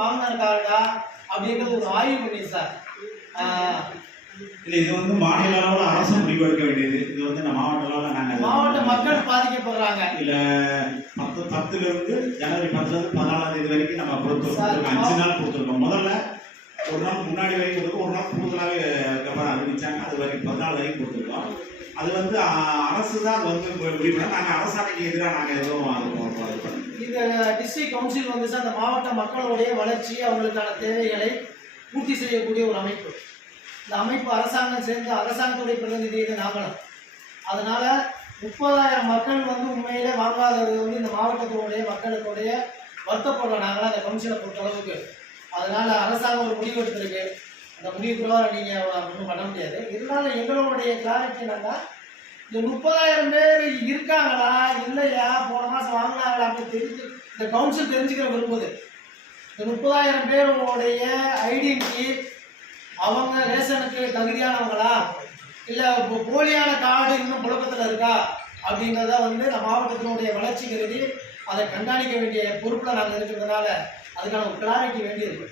வாங்கின கார்டா அப்படின்றது ஒரு ஆய்வு பண்ணி சார். இல்லை, இது வந்து மாநில அளவில் அரசு முடிவெடுக்க வேண்டியது. இது வந்து நம்ம மாவட்ட அளவில் நாங்கள் மாவட்ட மக்கள் பாதிக்கப்படுறாங்க. இல்லை 10 ஜனவரி 10 14ஆம் தேதி வரைக்கும் நம்ம கொடுத்துருக்கோம். 5 நாள் கொடுத்துருக்கோம். முதல்ல ஒரு நாள் முன்னாடி வரைக்கும் கொடுத்துருக்கோம், ஒரு நாள் கூடுதலாகவே அதுக்கப்புறம் அறிவிச்சாங்க. அது வரைக்கும் 14 வரைக்கும் கொடுத்துருக்கோம். அது வந்து அரசு தான் அது வந்து முடிவு பண்ண. நாங்கள் அரசாணைக்கு எதிராக நாங்கள் எதுவும் இந்த டிஸ்ட்ரிக்ட் கவுன்சில் வந்து சார் அந்த மாவட்ட மக்களுடைய வளர்ச்சி, அவங்களுக்கான தேவைகளை பூர்த்தி செய்யக்கூடிய ஒரு அமைப்பு. இந்த அமைப்பு அரசாங்கம் சேர்ந்து அரசாங்கத்துடைய பிரதிநிதியை நாங்களும். அதனால 30,000 மக்கள் வந்து உண்மையிலே வாங்காதது வந்து இந்த மாவட்டத்தினுடைய மக்களுடைய வருத்தப்படுறோம் நாங்களாம் அந்த கவுன்சிலை பொறுத்த அளவுக்கு. அதனால அரசாங்கம் ஒரு முடிவு எடுத்திருக்கு. அந்த முடிவு பிரகாரம் நீங்கள் ஒன்றும் பண்ண முடியாது. இருந்தாலும் எங்களுடைய கிளாரிட்டி என்னன்னா, இந்த 30,000 பேர் இருக்காங்களா இல்லையா, போன மாதம் வாங்கினாங்களா அப்படின்னு தெரிஞ்சு இந்த கவுன்சில் தெரிஞ்சுக்கிற விரும்புது. இந்த 30,000 பேருடைய ஐடென்டிட்டி, அவங்க ரேஷனுக்கு தகுதியானவங்களா இல்லை போலியான கார்டு இன்னும் புழக்கத்தில் இருக்கா அப்படிங்கிறத வந்து இந்த மாவட்டத்தினுடைய வளர்ச்சி கருதி அதை கண்காணிக்க வேண்டிய பொறுப்பில் நாங்கள் இருக்கிறதுனால அதுக்கான ஒரு கிளாரிட்டி வேண்டியிருக்கு.